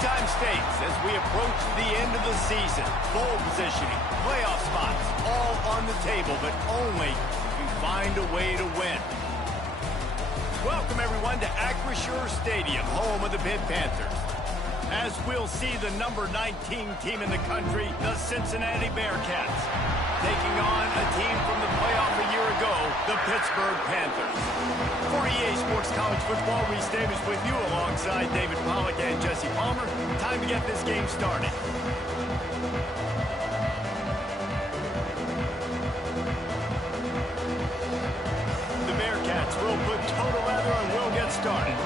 Big-time stakes as we approach the end of the season. Bowl positioning, playoff spots, all on the table, but only if you find a way to win. Welcome, everyone, to Acrisure Stadium, home of the Pitt Panthers. As we'll see the number 19 team in the country, the Cincinnati Bearcats, taking on a team from the playoff a year ago, the Pittsburgh Panthers. For EA Sports College Football, Reese Davis with you alongside David Pollack and Jesse Palmer. Time to get this game started. The Bearcats will put total leather and will get started.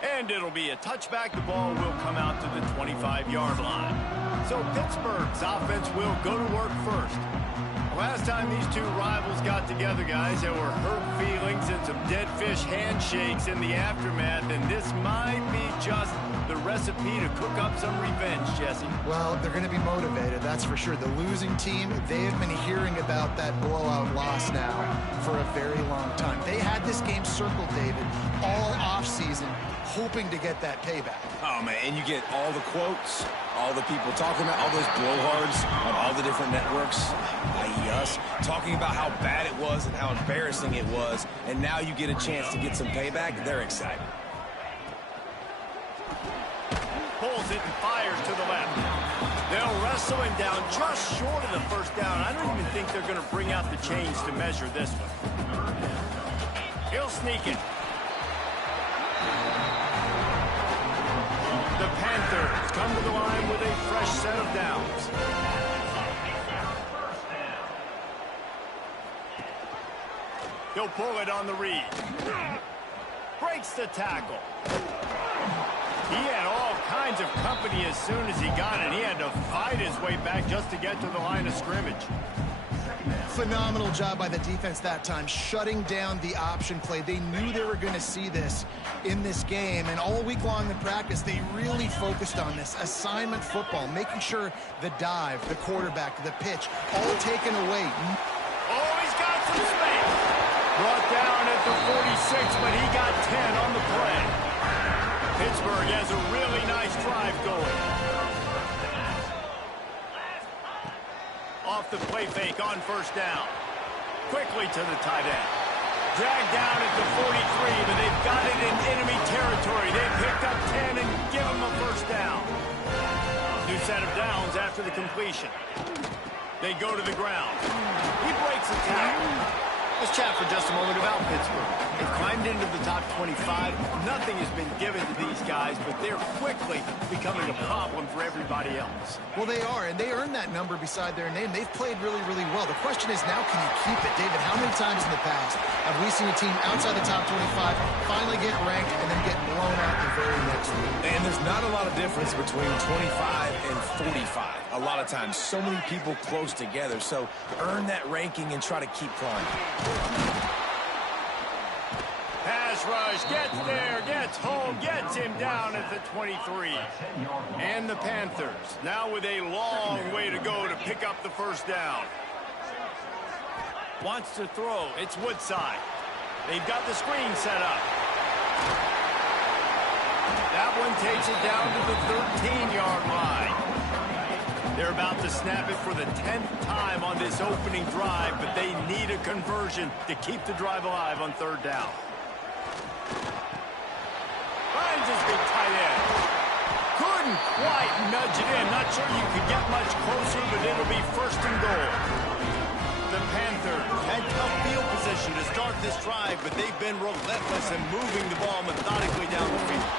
And it'll be a touchback. The ball will come out to the 25-yard line. So Pittsburgh's offense will go to work first. Last time these two rivals got together, guys, there were hurt feelings and some dead fish handshakes in the aftermath, and this might be just the recipe to cook up some revenge, Jesse. Well, they're going to be motivated, that's for sure. The losing team, they have been hearing about that blowout loss now for a very long time. They had this game circled, David, all offseason, hoping to get that payback. Oh, man, and you get all the quotes, all the people talking about, all those blowhards on all the different networks, i.e. us, talking about how bad it was and how embarrassing it was, and now you get a chance to get some payback. They're excited. Pulls it and fires to the left. They'll wrestle him down just short of the first down. I don't even think they're going to bring out the chains to measure this one. He'll sneak it. The Panthers come to the line with a fresh set of downs. He'll pull it on the read. Breaks the tackle. He had all kinds of company as soon as he got it. He had to fight his way back just to get to the line of scrimmage. Phenomenal job by the defense that time, shutting down the option play. They knew they were going to see this in this game, and all week long in practice, they really focused on this. Assignment football, making sure the dive, the quarterback, the pitch, all taken away. Oh, he's got some space. Brought down at the 46, but he got 10 on the play. Pittsburgh has a really nice drive going. Off the play fake on first down. Quickly to the tight end. Dragged down at the 43, but they've got it in enemy territory. They picked up 10 and give him a first down. New set of downs after the completion. They go to the ground. He breaks the tackle. Let's chat for just a moment about Pittsburgh. They've climbed into the top 25. Nothing has been given to these guys, but they're quickly becoming a problem for everybody else. Well, they are, and they earned that number beside their name. They've played really, really well. The question is now, can you keep it? David, how many times in the past have we seen a team outside the top 25 finally get ranked and then get blown out the very next week? And there's not a lot of difference between 25 and 45. A lot of times, so many people close together. So earn that ranking and try to keep climbing. Pass rush, gets there, gets home, gets him down at the 23. And the Panthers now with a long way to go to pick up the first down. Wants to throw, it's Woodside. They've got the screen set up. That one takes it down to the 13-yard line. They're about to snap it for the 10th time on this opening drive, but they need a conversion to keep the drive alive on third down. Finds his big tight end. Couldn't quite nudge it in. Not sure you could get much closer, but it'll be first and goal. The Panthers had tough field position to start this drive, but they've been relentless in moving the ball methodically down the field.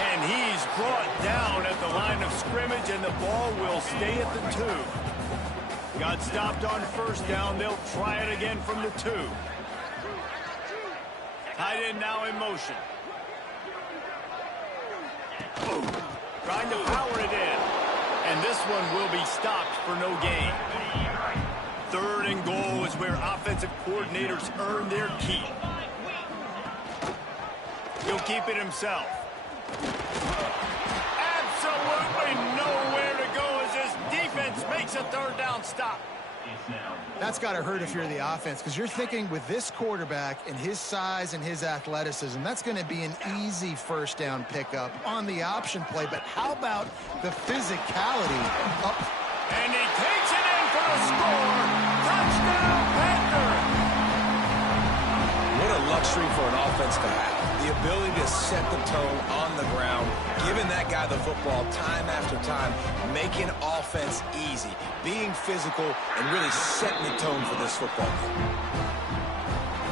And he's brought down at the line of scrimmage, and the ball will stay at the 2. Got stopped on first down. They'll try it again from the 2. Tight end now in motion. Trying to power it in. And this one will be stopped for no gain. Third and goal is where offensive coordinators earn their keep. He'll keep it himself. Absolutely nowhere to go as this defense makes a third down stop. That's got to hurt if you're the offense, because you're thinking with this quarterback and his size and his athleticism, that's going to be an easy first down pickup on the option play. But how about the physicality? And he takes it in for the score. Touchdown, Panthers! What a luxury for an offense to have. The ability to set the tone on the ground, giving that guy the football time after time, making offense easy, being physical, and really setting the tone for this football game.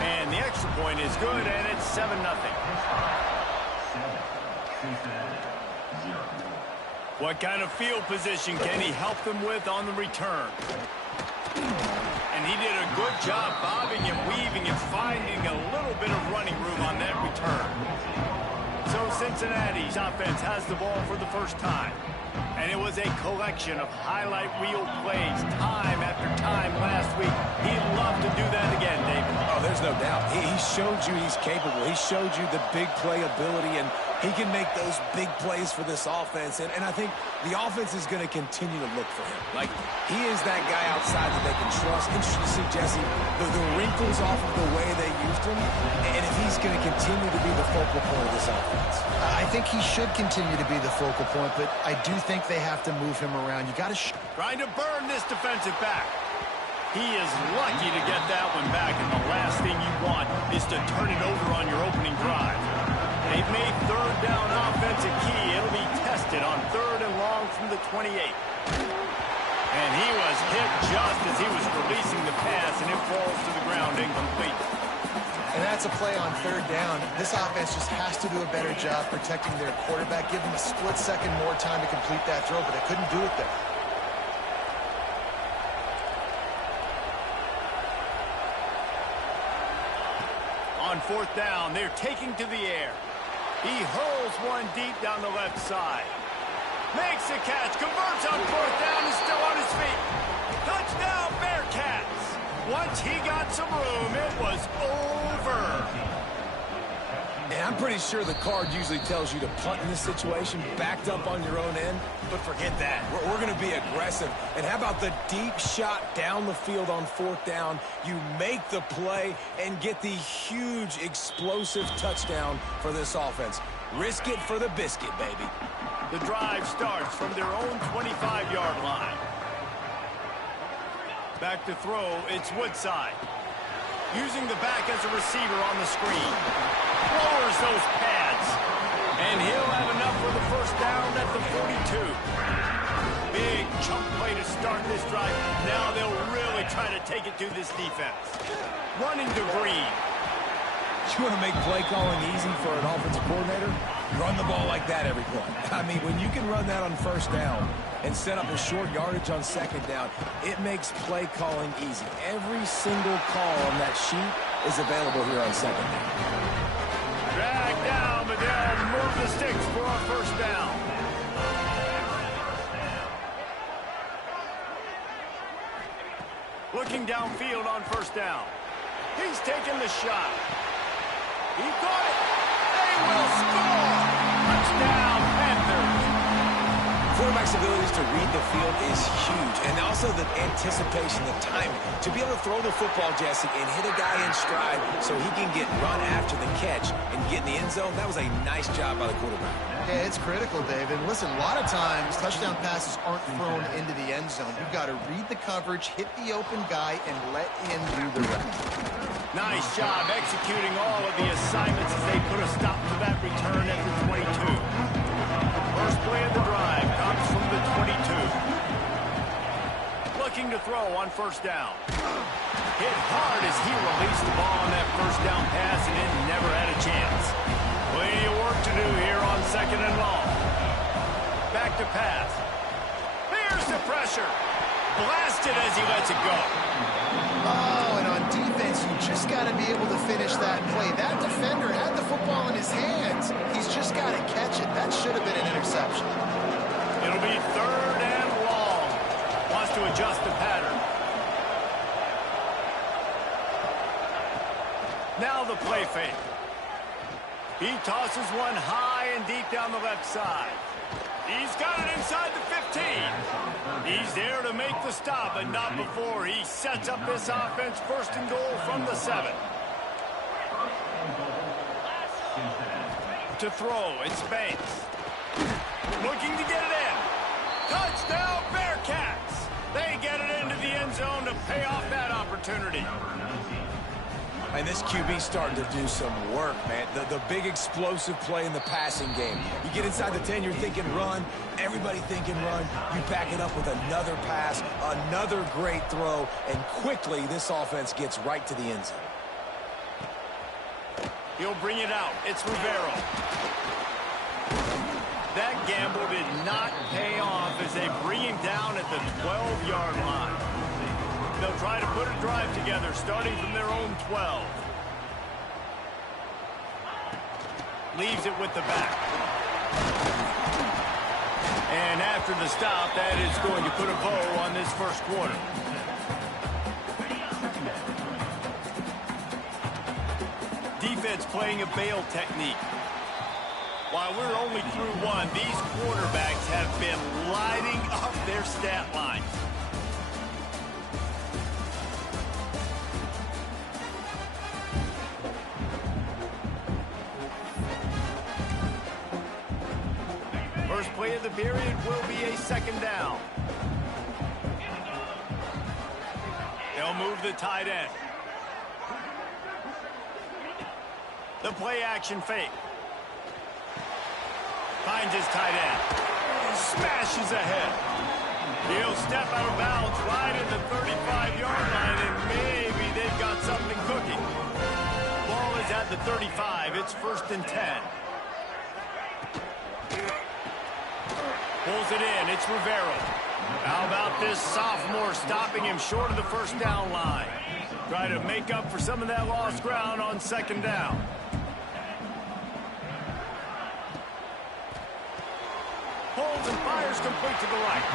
And the extra point is good, and it's 7-0. What kind of field position can he help them with on the return? And he did a good job bobbing and weaving and finding a little bit of running room on that return. So Cincinnati's offense has the ball for the first time. And it was a collection of highlight reel plays time after time last week. He'd love to do that again, David. Oh, there's no doubt. He showed you he's capable. He showed you the big play ability, and he can make those big plays for this offense. And I think the offense is going to continue to look for him. Like, he is that guy outside that they can trust. Interesting to see, Jesse, the wrinkles off of the way they used him, and if he's going to continue to be the focal point of this offense. I think he should continue to be the focal point, but I do think they have to move him around. You got to trying to burn this defensive back. He is lucky to get that one back, and the last thing you want is to turn it over on your opening drive. They've made third down offense a key. It'll be tested on 3rd and long from the 28. And he was hit just as he was releasing the pass, and it falls to the ground incomplete. And that's a play on 3rd down. This offense just has to do a better job protecting their quarterback, give him a split second more time to complete that throw, but they couldn't do it there. On 4th down, they're taking to the air. He hurls one deep down the left side. Makes the catch, converts on 4th down, and still on his feet. Touchdown, Bearcats! Once he got some room, it was over. And I'm pretty sure the card usually tells you to punt in this situation, backed up on your own end, but forget that. We're going to be aggressive. And how about the deep shot down the field on 4th down? You make the play and get the huge explosive touchdown for this offense. Risk it for the biscuit, baby. The drive starts from their own 25-yard line. Back to throw, it's Woodside. Using the back as a receiver on the screen. Lowers those pads. And he'll have enough for the first down at the 42. Big chunk play to start this drive. Now they'll really try to take it to this defense. Running to Green. You want to make play calling easy for an offensive coordinator? Run the ball like that every play. I mean, when you can run that on 1st down and set up a short yardage on 2nd down, it makes play calling easy. Every single call on that sheet is available here on 2nd down. Drag down, but they'll move the sticks for a first down. Looking downfield on 1st down. He's taking the shot. He caught it. They will score. Touchdown, Panthers. Quarterback's abilities to read the field is huge, and also the anticipation, the timing. To be able to throw the football, Jesse, and hit a guy in stride so he can get run after the catch and get in the end zone, that was a nice job by the quarterback. Yeah, it's critical, David. Listen, a lot of times touchdown passes aren't thrown into the end zone. You've got to read the coverage, hit the open guy, and let him do the rest. Nice job executing all of the assignments as they put a stop to that return at the 22. First play of the drive comes from the 22. Looking to throw on 1st down. Hit hard as he released the ball on that 1st down pass, and it never had a chance. Plenty of work to do here on 2nd and long. Back to pass. There's the pressure. Blasted as he lets it go. Oh, and on defense, you just got to be able to finish that play. That defender had the football in his hands. He's just got to catch it. That should have been an interception. It'll be 3rd and long. Wants to adjust the pattern. Now the play fake. He tosses one high and deep down the left side. He's got it inside the 15. He's there to make the stop, but not before he sets up this offense first and goal from the 7. To throw, it's Banks. Looking to get it in. Touchdown, Bearcats! They get it into the end zone to pay off that opportunity. And this QB's starting to do some work, man. The big explosive play in the passing game. You get inside the 10, you're thinking run. Everybody thinking run. You back it up with another pass, another great throw, and quickly this offense gets right to the end zone. He'll bring it out. It's Rivero. That gamble did not pay off as they bring him down at the 12-yard line. They'll try to put a drive together, starting from their own 12. Leaves it with the back. And after the stop, that is going to put a bow on this first quarter. Defense playing a bail technique. While we're only through one, these quarterbacks have been lighting up their stat lines. First play of the period will be a second down. They'll move the tight end. The play action fake. Finds his tight end. Smashes ahead. He'll step out of bounds right at the 35-yard line, and maybe they've got something cooking. Ball is at the 35. It's 1st and 10. Pulls it in. It's Rivero. How about this sophomore stopping him short of the first down line? Try to make up for some of that lost ground on second down. Holds and fires complete to the right.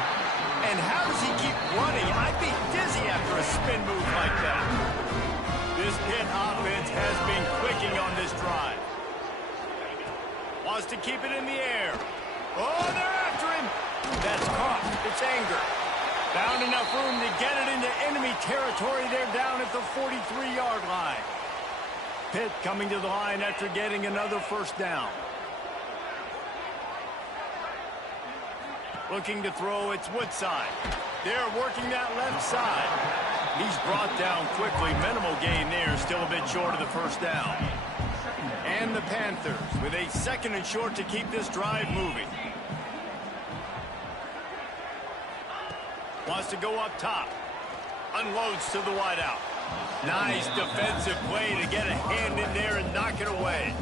And how does he keep running? I'd be dizzy after a spin move like that. This Pitt offense has been clicking on this drive. Wants to keep it in the air. Oh, they're after him. That's caught. It's Anger. Found enough room to get it into enemy territory. They're down at the 43-yard line. Pitt coming to the line after getting another first down. Looking to throw, it's Woodside. They're working that left side. He's brought down quickly. Minimal gain there, still a bit short of the first down. And the Panthers with a second and short to keep this drive moving. Wants to go up top. Unloads to the wideout. Nice defensive play to get a hand in there and knock it away.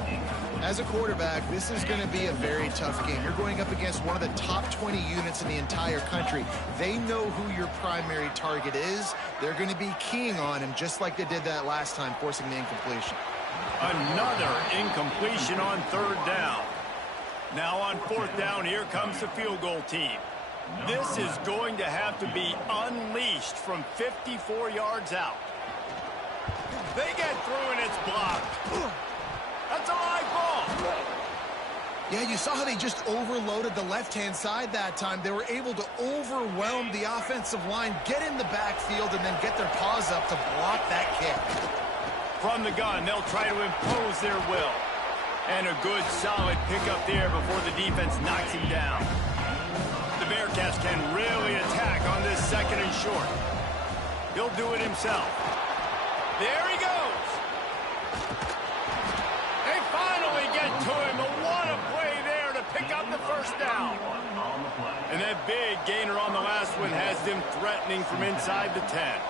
As a quarterback, this is going to be a very tough game. You're going up against one of the top 20 units in the entire country. They know who your primary target is. They're going to be keying on him just like they did that last time, forcing the incompletion. Another incompletion on third down. Now on fourth down, here comes the field goal team. This is going to have to be unleashed from 54 yards out. They get through and it's blocked. That's a live ball. Yeah, you saw how they just overloaded the left-hand side that time. They were able to overwhelm the offensive line, get in the backfield, and then get their paws up to block that kick. From the gun, they'll try to impose their will. And a good, solid pickup there before the defense knocks him down. The Bearcats can really attack on this second and short. He'll do it himself. There he goes. They finally get to him. What a play there to pick up the first down. And that big gainer on the last one has them threatening from inside the 10.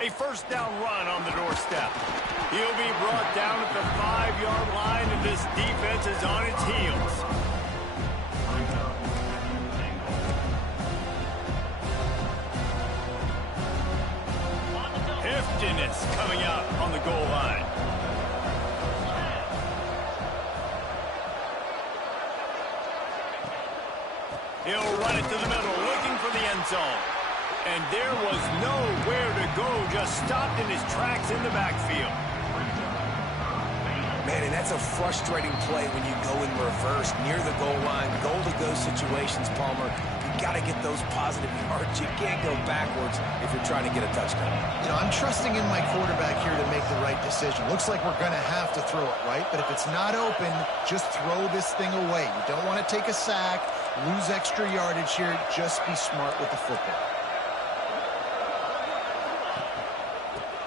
A first down run on the doorstep. He'll be brought down at the 5-yard line, and this defense is on its heels. He'll run it to the middle, looking for the end zone. And there was nowhere to go, just stopped in his tracks in the backfield. Man, and that's a frustrating play when you go in reverse near the goal line. Goal-to-go situations, Palmer. You got to get those positive yards. You can't go backwards if you're trying to get a touchdown. You know, I'm trusting in my quarterback here to make the right decision. Looks like we're going to have to throw it, right? But if it's not open, just throw this thing away. You don't want to take a sack, lose extra yardage here. Just be smart with the football.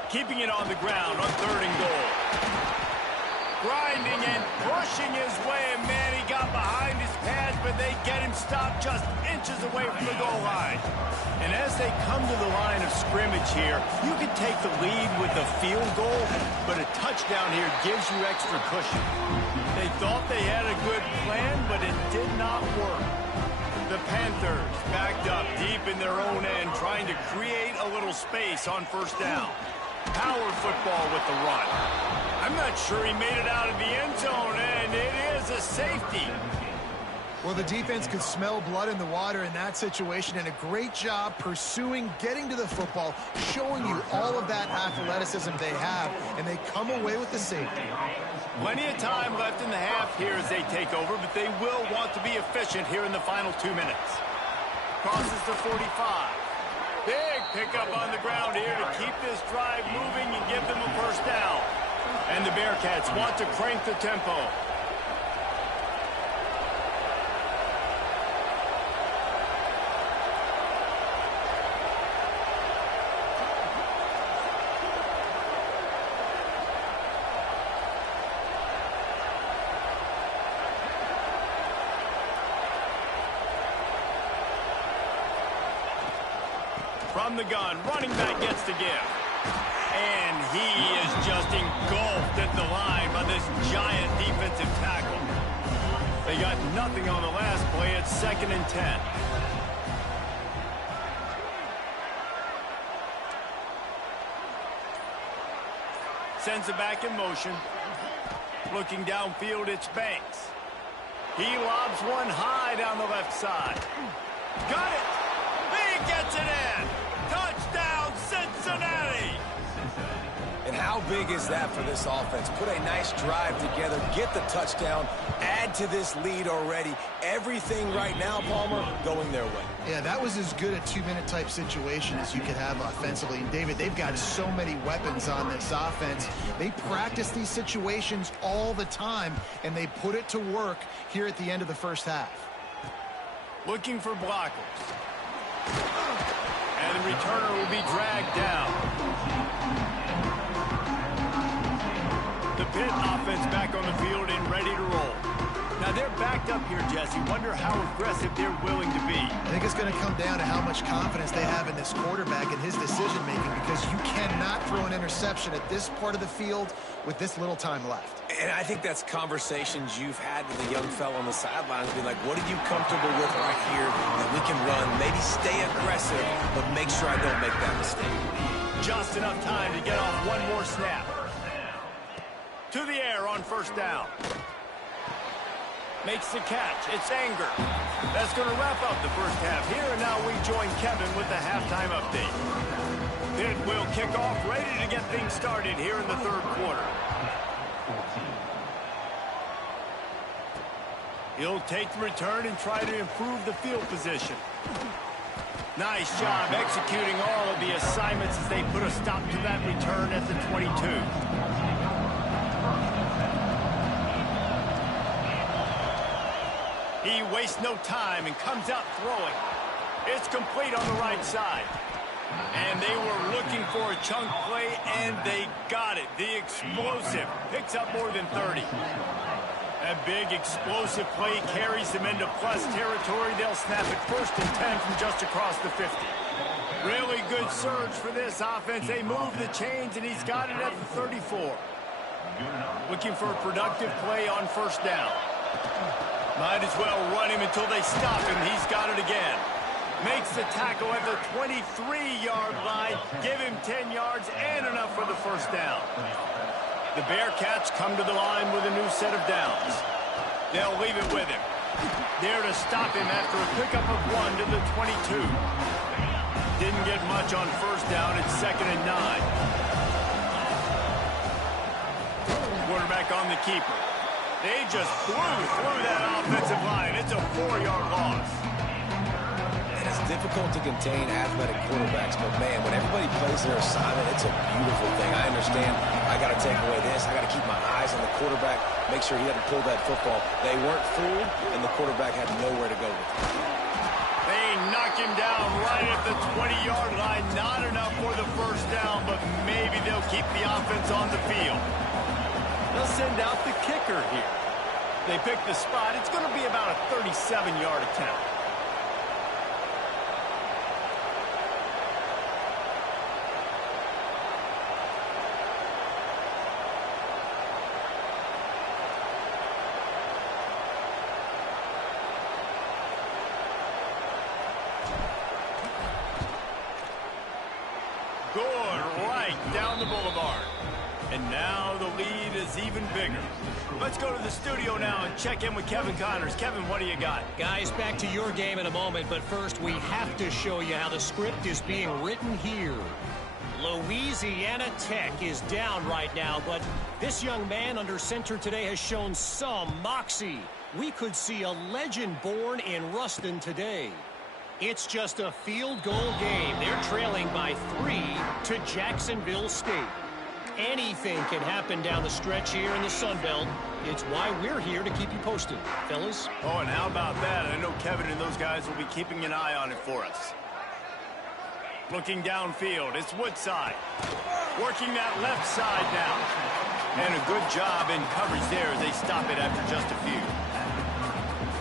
Keeping it on the ground on 3rd and goal. Grinding and pushing his way, and man, he got behind his pads, but they get him stopped just inches away from the goal line. And as they come to the line of scrimmage here, you can take the lead with a field goal, but a touchdown here gives you extra cushion. They thought they had a good plan, but it did not work. The Panthers backed up deep in their own end, trying to create a little space on 1st down. Power football with the run. I'm not sure he made it out of the end zone, and it is a safety. Well, the defense could smell blood in the water in that situation, and a great job pursuing, getting to the football, showing you all of that athleticism they have, and they come away with the safety. Plenty of time left in the half here as they take over, but they will want to be efficient here in the final 2 minutes. Crosses the 45. Big pickup on the ground here to keep this drive moving and give them a 1st down. And the Bearcats want to crank the tempo. From the gun, running back gets the give. And he is just engulfed at the line by this giant defensive tackle. They got nothing on the last play. It's 2nd and 10. Sends it back in motion. Looking downfield, it's Banks. He lobs one high down the left side. Got it! He gets it in! Touchdown, Cincinnati! And how big is that for this offense? Put a nice drive together, get the touchdown, add to this lead already. Everything right now, Palmer, going their way. Yeah, that was as good a 2-minute type situation as you could have offensively. And David, they've got so many weapons on this offense. They practice these situations all the time, and they put it to work here at the end of the 1st half. Looking for blockers. And the returner will be dragged down. The Pitt offense back on the field and ready to roll. Now they're backed up here, Jesse. Wonder how aggressive they're willing to be. I think it's going to come down to how much confidence they have in this quarterback and his decision-making, because you cannot throw an interception at this part of the field with this little time left. And I think that's conversations you've had with a young fellow on the sidelines, being like, what are you comfortable with right here that we can run? Maybe stay aggressive, but make sure I don't make that mistake. Just enough time to get off one more snap. To the air on 1st down. Makes the catch. It's Anger. That's going to wrap up the 1st half here, and now we join Kevin with the halftime update. Pitt will kick off, ready to get things started here in the 3rd quarter. He'll take the return and try to improve the field position. Nice job executing all of the assignments as they put a stop to that return at the 22. He wastes no time and comes out throwing. It's complete on the right side. And they were looking for a chunk play, and they got it. The explosive picks up more than 30. A big explosive play carries them into plus territory. They'll snap it 1st and 10 from just across the 50. Really good surge for this offense. They move the chains, and he's got it at the 34. Looking for a productive play on 1st down. Might as well run him until they stop him. He's got it again. Makes the tackle at the 23-yard line. Give him 10 yards and enough for the 1st down. The Bearcats come to the line with a new set of downs. They'll leave it with him. There to stop him after a pickup of 1 to the 22. Didn't get much on first down. It's 2nd and 9. Quarterback on the keeper. They just flew through that offensive line. It's a 4-yard loss. And it's difficult to contain athletic quarterbacks, but man, when everybody plays their assignment, it's a beautiful thing. I understand I got to take away this. I got to keep my eyes on the quarterback, make sure he doesn't pull that football. They weren't fooled, and the quarterback had nowhere to go with it. They knock him down right at the 20-yard line. Not enough for the first down, but maybe they'll keep the offense on the field. They'll send out the kicker here. They pick the spot. It's going to be about a 37-yard attempt. Good right down the boulevard. And now the lead is even bigger. Let's go to the studio now and check in with Kevin Connors. Kevin, what do you got? Guys, back to your game in a moment, but first we have to show you how the script is being written here. Louisiana Tech is down right now, but this young man under center today has shown some moxie. We could see a legend born in Ruston today. It's just a field goal game. They're trailing by 3 to Jacksonville State. Anything can happen down the stretch here in the Sun Belt. It's why we're here to keep you posted, fellas. Oh, and how about that? I know Kevin and those guys will be keeping an eye on it for us. Looking downfield, it's Woodside. Working that left side now. And a good job in coverage there as they stop it after just a few.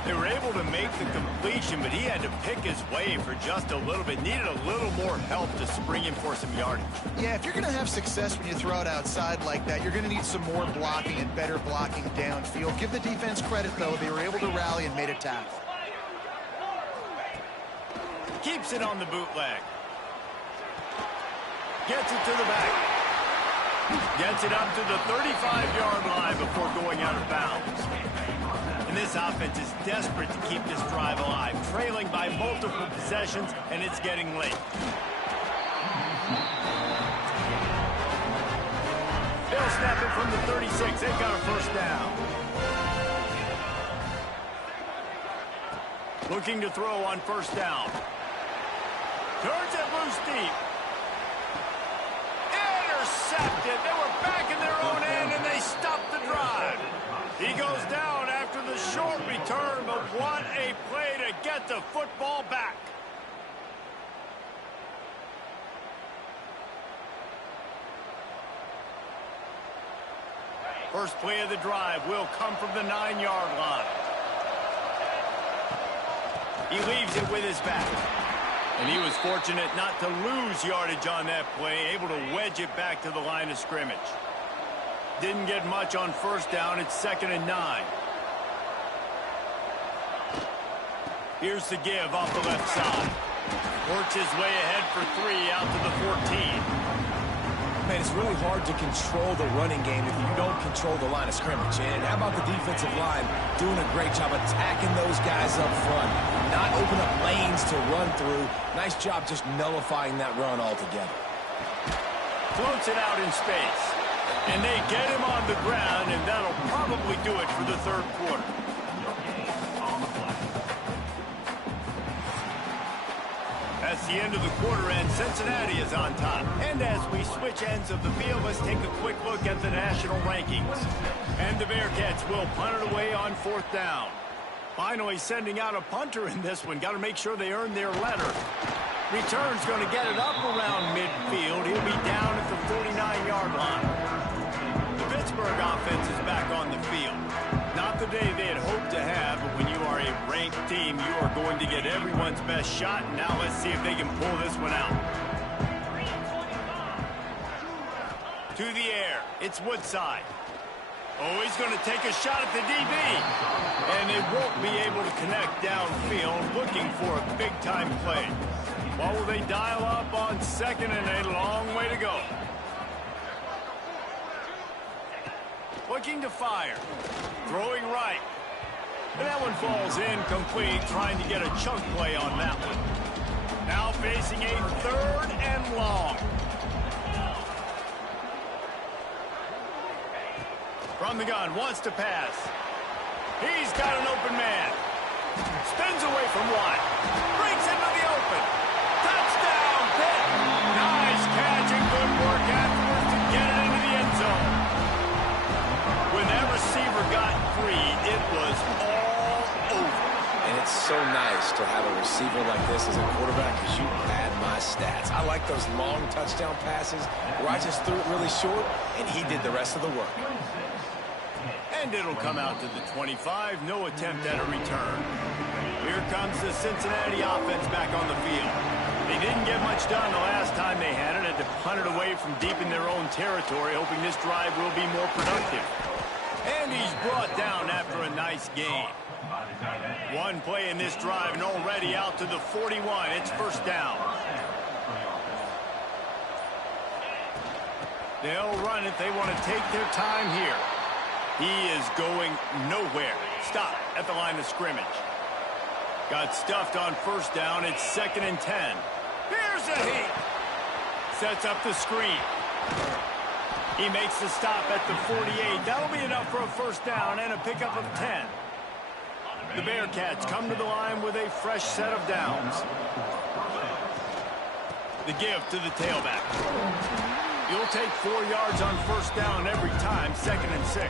They were able to make the completion, but he had to pick his way for just a little bit. Needed a little more help to spring him for some yardage. Yeah, if you're going to have success when you throw it outside like that, you're going to need some more blocking and better blocking downfield. Give the defense credit, though. They were able to rally and made a tackle. Keeps it on the bootleg. Gets it to the back. Gets it up to the 35-yard line before going out of bounds. And this offense is desperate to keep this drive alive, trailing by multiple possessions, and it's getting late. They'll snap it from the 36. They've got a first down. Looking to throw on first down. Turns it loose deep. Intercepted. They were back in their own end, and they stopped the drive. He goes down after the short return, but what a play to get the football back. First play of the drive will come from the 9-yard line. He leaves it with his back. And he was fortunate not to lose yardage on that play, able to wedge it back to the line of scrimmage. Didn't get much on first down. It's 2nd and 9. Here's the give off the left side. Works his way ahead for 3 out to the 14. Man, it's really hard to control the running game if you don't control the line of scrimmage. And how about the defensive line doing a great job attacking those guys up front, not open up lanes to run through. Nice job just nullifying that run altogether. Floats it out in space. And they get him on the ground, and that'll probably do it for the third quarter. That's the end of the quarter, and Cincinnati is on top. And as we switch ends of the field, let's take a quick look at the national rankings. And the Bearcats will punt it away on 4th down. Finally sending out a punter in this one. Got to make sure they earn their letter. Return's going to get it up around midfield. He'll be down at the 49-yard line. The Pittsburgh offense is back on the field. Not the day they had hoped to have, but when you are a ranked team, you are going to get everyone's best shot. And now let's see if they can pull this one out. To the air, it's Woodside. Oh, he's going to take a shot at the DB. And they won't be able to connect downfield, looking for a big-time play. What will they dial up on 2nd and a long way to go? Looking to fire. Throwing right. And that one falls incomplete, trying to get a chunk play on that one. Now facing a 3rd and long. From the gun, wants to pass. He's got an open man. Spins away from one. Breaks into the open. Touchdown, Pitt. Nice catch and good work afterwards to get it into the end zone. When that receiver got free, it was all over. And it's so nice to have a receiver like this as a quarterback because you pad my stats. I like those long touchdown passes where I just threw it really short and he did the rest of the work. And it'll come out to the 25. No attempt at a return. Here comes the Cincinnati offense back on the field. They didn't get much done the last time they had it. Had to punt it away from deep in their own territory, hoping this drive will be more productive. And he's brought down after a nice gain. One play in this drive and already out to the 41. It's first down. They'll run it. They want to take their time here. He is going nowhere. Stop at the line of scrimmage. Got stuffed on first down. It's 2nd and 10. Here's a heat. Sets up the screen. He makes the stop at the 48. That'll be enough for a first down and a pickup of 10. The Bearcats come to the line with a fresh set of downs. The give to the tailback. You'll take 4 yards on first down every time, 2nd and 6.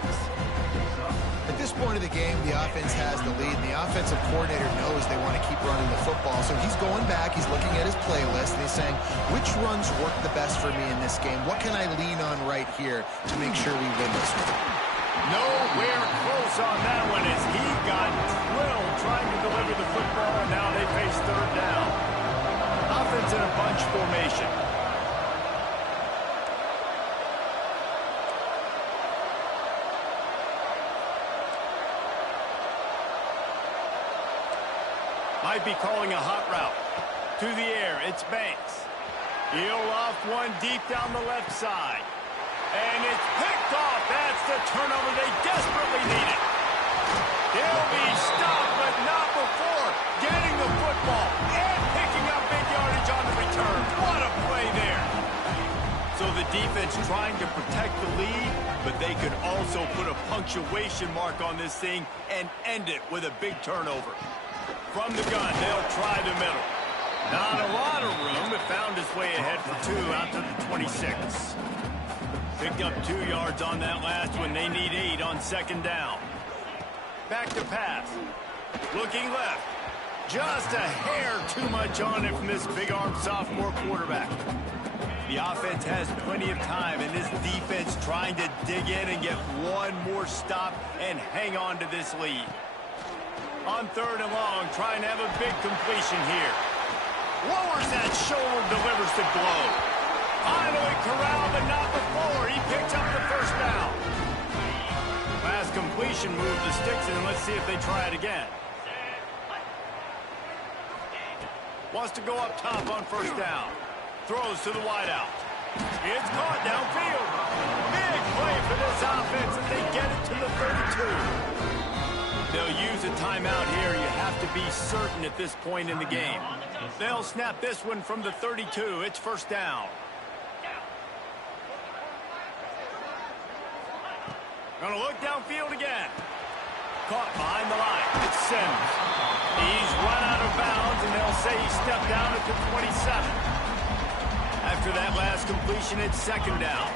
At this point of the game, the offense has the lead, and the offensive coordinator knows they want to keep running the football. So he's going back, he's looking at his playlist, and he's saying, which runs work the best for me in this game? What can I lean on right here to make sure we win this one? Nowhere close on that one as he got drilled trying to deliver the football, and now they face 3rd down. Offense in a bunch formation. Might be calling a hot route. To the air, it's Banks. He'll loft one deep down the left side. And it's picked off. That's the turnover they desperately needed. He'll be stopped, but not before getting the football and picking up big yardage on the return. What a play there. So the defense trying to protect the lead, but they could also put a punctuation mark on this thing and end it with a big turnover. From the gun, they'll try the middle. Not a lot of room, but found his way ahead for 2 out to the 26. Picked up 2 yards on that last one. They need 8 on 2nd down. Back to pass. Looking left. Just a hair too much on it from this big-armed sophomore quarterback. The offense has plenty of time, and this defense trying to dig in and get one more stop and hang on to this lead. On 3rd and long, trying to have a big completion here. Lowers that shoulder, delivers the blow. Finally corralled, but not before. He picks up the first down. Last completion moved the sticks in, and let's see if they try it again. Wants to go up top on first down. Throws to the wideout. It's caught downfield. Big play for this offense as they get it to the 32. They'll use a timeout here. You have to be certain at this point in the game. They'll snap this one from the 32. It's first down. Gonna look downfield again. Caught behind the line. It's Sims. He's run out of bounds, and they'll say he stepped down at the 27. After that last completion, it's 2nd down.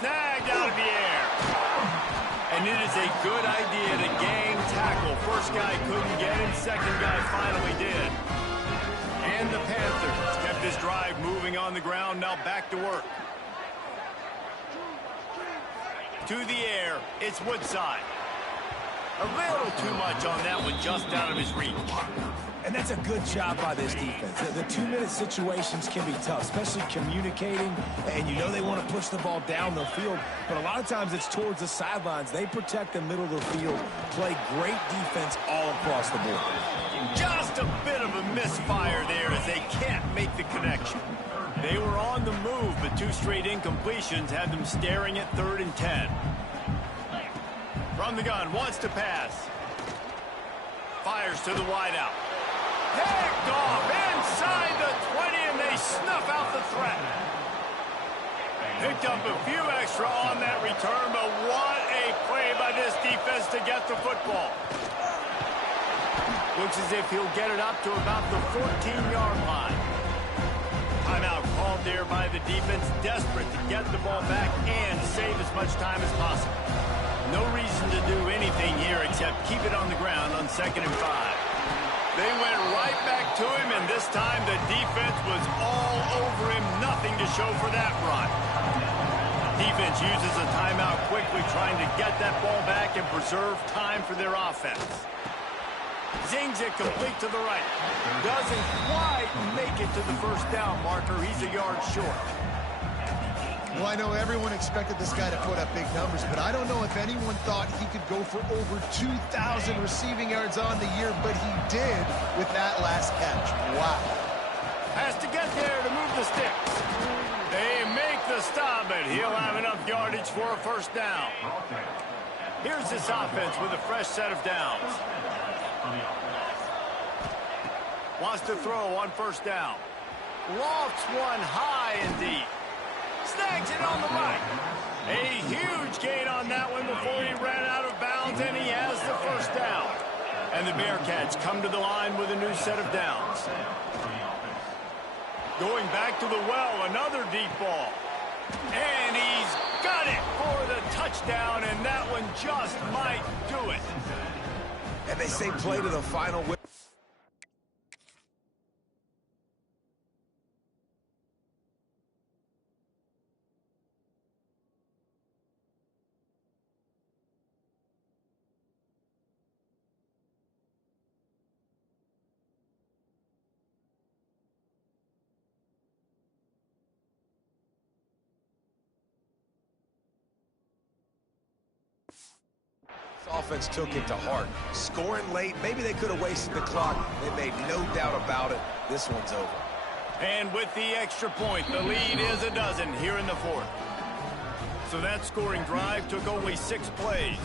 Snagged out of the air. And it is a good idea to gang tackle. First guy couldn't get it, second guy finally did. And the Panthers kept this drive moving on the ground, now back to work. To the air, it's Woodside. A little too much on that one, just out of his reach. And that's a good job by this defense. The 2-minute situations can be tough, especially communicating, and you know they want to push the ball down the field, but a lot of times it's towards the sidelines. They protect the middle of the field, play great defense all across the board. Just a bit of a misfire there as they can't make the connection. They were on the move, but 2 straight incompletions had them staring at 3rd and 10. From the gun, wants to pass. Fires to the wideout. Picked off inside the 20, and they snuff out the threat. Picked up a few extra on that return, but what a play by this defense to get the football. Looks as if he'll get it up to about the 14-yard line. Timeout called there by the defense, desperate to get the ball back and save as much time as possible. No reason to do anything here except keep it on the ground on 2nd and 5. They went right back to him, and this time the defense was all over him. Nothing to show for that run. Defense uses a timeout quickly, trying to get that ball back and preserve time for their offense. Zings it complete to the right. Doesn't quite make it to the first down marker. He's a yard short. Well, I know everyone expected this guy to put up big numbers, but I don't know if anyone thought he could go for over 2,000 receiving yards on the year, but he did with that last catch. Wow. Has to get there to move the sticks. They make the stop, but he'll have enough yardage for a first down. Here's this offense with a fresh set of downs. Wants to throw on first down. Lofts one high and deep. Snags it on the right. A huge gain on that one before he ran out of bounds, and he has the first down. And the Bearcats come to the line with a new set of downs. Going back to the well, another deep ball. And he's got it for the touchdown, and that one just might do it. And they say play to the final whip. Offense took it to heart. Scoring late, maybe they could have wasted the clock. They made no doubt about it. This one's over. And with the extra point, the lead is a dozen here in the fourth. So that scoring drive took only 6 plays.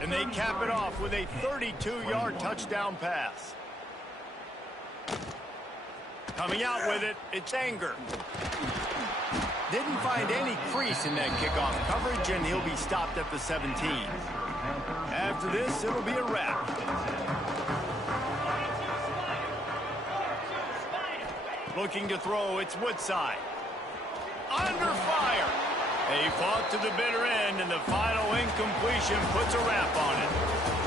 And they cap it off with a 32-yard touchdown pass. Coming out with it, it's Anger. Didn't find any crease in that kickoff coverage, and he'll be stopped at the 17. After this, it'll be a wrap. Looking to throw, it's Woodside. Under fire. They fought to the bitter end, and the final incompletion puts a wrap on it.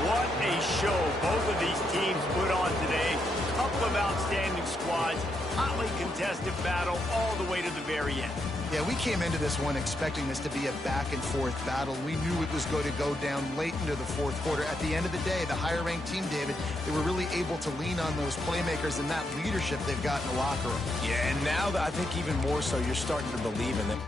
What a show both of these teams put on today. Couple of outstanding squads, hotly contested battle all the way to the very end. Yeah, we came into this one expecting this to be a back-and-forth battle. We knew it was going to go down late into the fourth quarter. At the end of the day, the higher-ranked team, David, they were really able to lean on those playmakers and that leadership they've got in the locker room. Yeah, and now I think even more so, you're starting to believe in them.